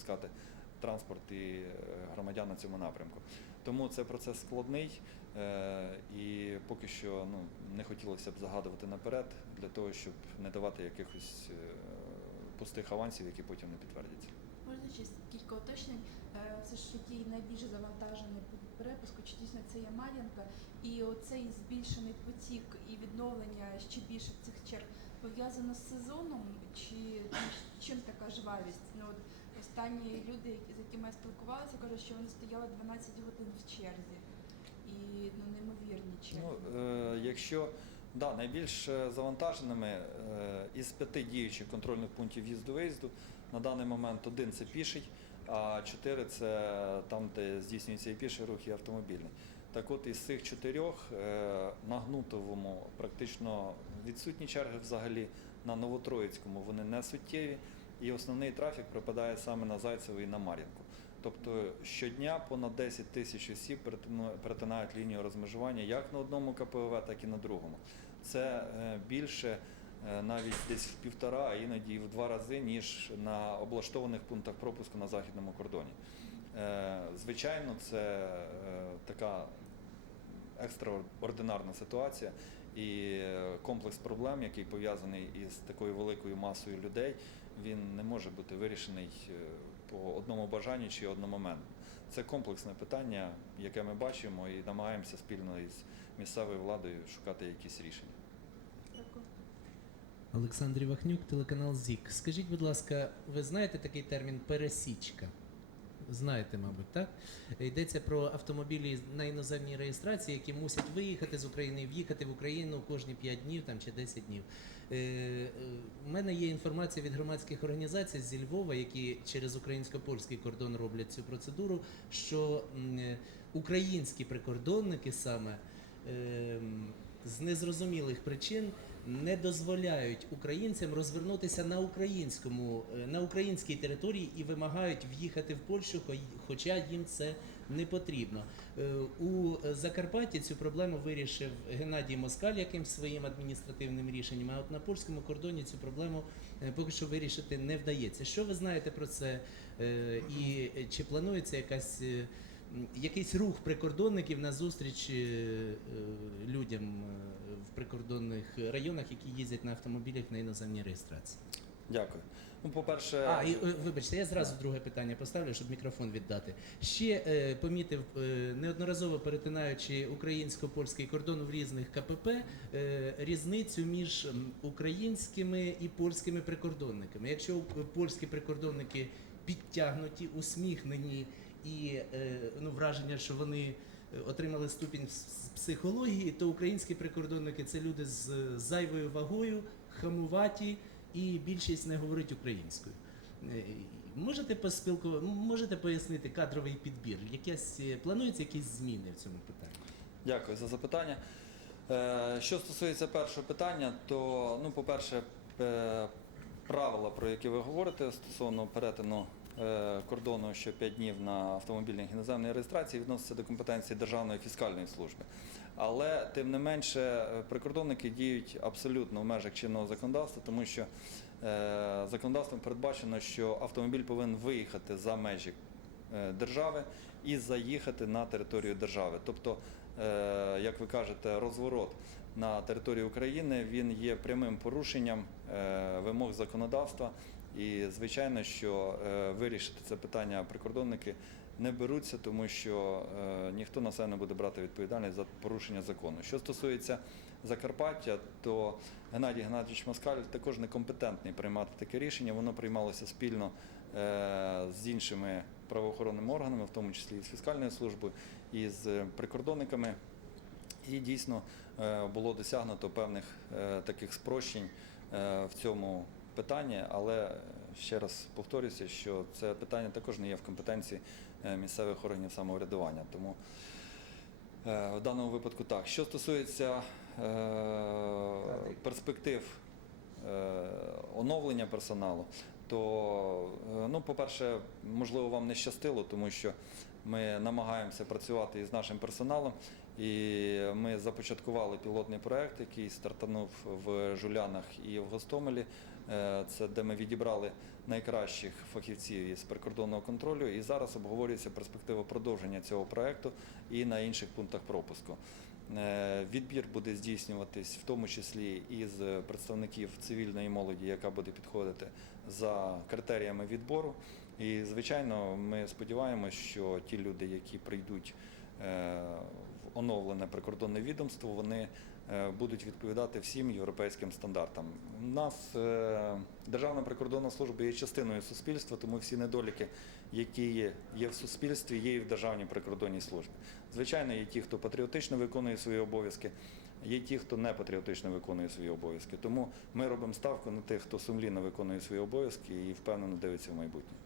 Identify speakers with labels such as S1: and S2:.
S1: запускати транспорт і е, громадян на цьому напрямку. Тому це процес складний е, і поки що ну, не хотілося б загадувати наперед для того, щоб не давати якихось е, пустих авансів, які потім не підтвердяться.
S2: Можна ще кілька уточнень. Е, Все ж який найбільше завантажений перепуску, чи дійсно це є Мар'янка, і оцей збільшений потік і відновлення ще більше цих черг пов'язано з сезоном, чи чим така жвавість? Ну от останні люди, з якими я спілкувалася, кажуть, що вони стояли 12 годин в черзі. І ну неймовірні черги.
S1: Ну, е, якщо да, найбільш е, завантаженими е, із п'яти діючих контрольних пунктів в'їзду-виїзду на даний момент один це піший, а чотири це там, де здійснюється і піший рух, і автомобільний. Так от із цих чотирьох е, на Гнутовому практично відсутні черги взагалі, на Новотроїцькому вони не суттєві, і основний трафік припадає саме на Зайцево і на Мар'їнку. Тобто щодня понад 10 тисяч осіб перетинають лінію розмежування як на одному КПВ, так і на другому. Це е, більше е, навіть десь в півтора, а іноді в два рази, ніж на облаштованих пунктах пропуску на західному кордоні. Е, Звичайно, це така екстраординарна ситуація і комплекс проблем, який пов'язаний із такою великою масою людей, він не може бути вирішений е, по одному бажанню чи одномоментно. Це комплексне питання, яке ми бачимо і намагаємося спільно із місцевою владою шукати якісь рішення.
S2: Дякую.
S3: Олександр Вахнюк, телеканал ЗІК. Скажіть, будь ласка, ви знаєте такий термін пересічка? Знаєте, мабуть, так? Йдеться про автомобілі на іноземній реєстрації, які мусять виїхати з України в'їхати в Україну кожні 5 днів там, чи 10 днів. Е, е, У мене є інформація від громадських організацій зі Львова, які через українсько-польський кордон роблять цю процедуру, що е, українські прикордонники саме з незрозумілих причин не дозволяють українцям розвернутися на українському е, на українській території і вимагають в'їхати в Польщу, хоча їм це не потрібно. Е, У Закарпатті цю проблему вирішив Геннадій Москаль якимсь своїм адміністративним рішенням. А от на польському кордоні цю проблему е, поки що вирішити не вдається. Що ви знаєте про це? І чи планується якась якийсь рух прикордонників на зустріч е, е, людям е, в прикордонних районах, які їздять на автомобілях на іноземній реєстрації.
S1: Дякую. Ну, по-перше,
S3: А, і вибачте, я зразу друге питання поставлю, щоб мікрофон віддати. Ще е, помітив, е, неодноразово перетинаючи українсько-польський кордон в різних КПП, е, різницю між українськими і польськими прикордонниками. Якщо польські прикордонники підтягнуті, усміхнені і е, ну, враження, що вони е, отримали ступінь з психології, то українські прикордонники це люди з зайвою вагою, хамуваті, і більшість не говорить українською. Е, Можете поспілкувати, можете пояснити кадровий підбір? Якесь плануються якісь зміни в цьому питанні?
S1: Дякую за запитання. Що стосується першого питання, то, ну, по-перше, правила, про які ви говорите стосовно перетину е, кордону що 5 днів на автомобільних іноземній реєстрації відноситься до компетенції Державної фіскальної служби. Але тим не менше е, прикордонники діють абсолютно в межах чинного законодавства, тому що е, законодавством передбачено, що автомобіль повинен виїхати за межі держави і заїхати на територію держави. Тобто, е, як ви кажете, розворот на території України він є прямим порушенням е, вимог законодавства. І звичайно, що е, вирішити це питання прикордонники не беруться, тому що ніхто на себе не буде брати відповідальність за порушення закону. Що стосується Закарпаття, то Геннадій Геннадійович Москаль також некомпетентний приймати таке рішення. Воно приймалося спільно з іншими правоохоронними органами, в тому числі і з фіскальною службою, і з прикордонниками. І дійсно е, було досягнуто певних е, таких спрощень е, в цьому питанні, але ще раз повторюся, що це питання також не є в компетенції е, місцевих органів самоврядування. Тому е, в даному випадку так. Що стосується е, перспектив е, оновлення персоналу, то, е, ну, по-перше, можливо, вам не щастило, тому що ми намагаємося працювати із нашим персоналом, і ми започаткували пілотний проект, який стартанув в Жулянах і в Гостомелі Е, Це де ми відібрали найкращих фахівців із прикордонного контролю. І зараз обговорюється перспектива продовження цього проекту і на інших пунктах пропуску. Е, Відбір буде здійснюватись в тому числі із представників цивільної молоді, яка буде підходити за критеріями відбору. І, звичайно, ми сподіваємось, що ті люди, які прийдуть е, оновлене прикордонне відомство, вони е, будуть відповідати всім європейським стандартам. У нас е, Державна прикордонна служба є частиною суспільства, тому всі недоліки, які є, є в суспільстві, є і в Державній прикордонній службі. Звичайно, є ті, хто патріотично виконує свої обов'язки, є ті, хто не патріотично виконує свої обов'язки. Тому ми робимо ставку на тих, хто сумлінно виконує свої обов'язки і впевнено дивиться в майбутнє.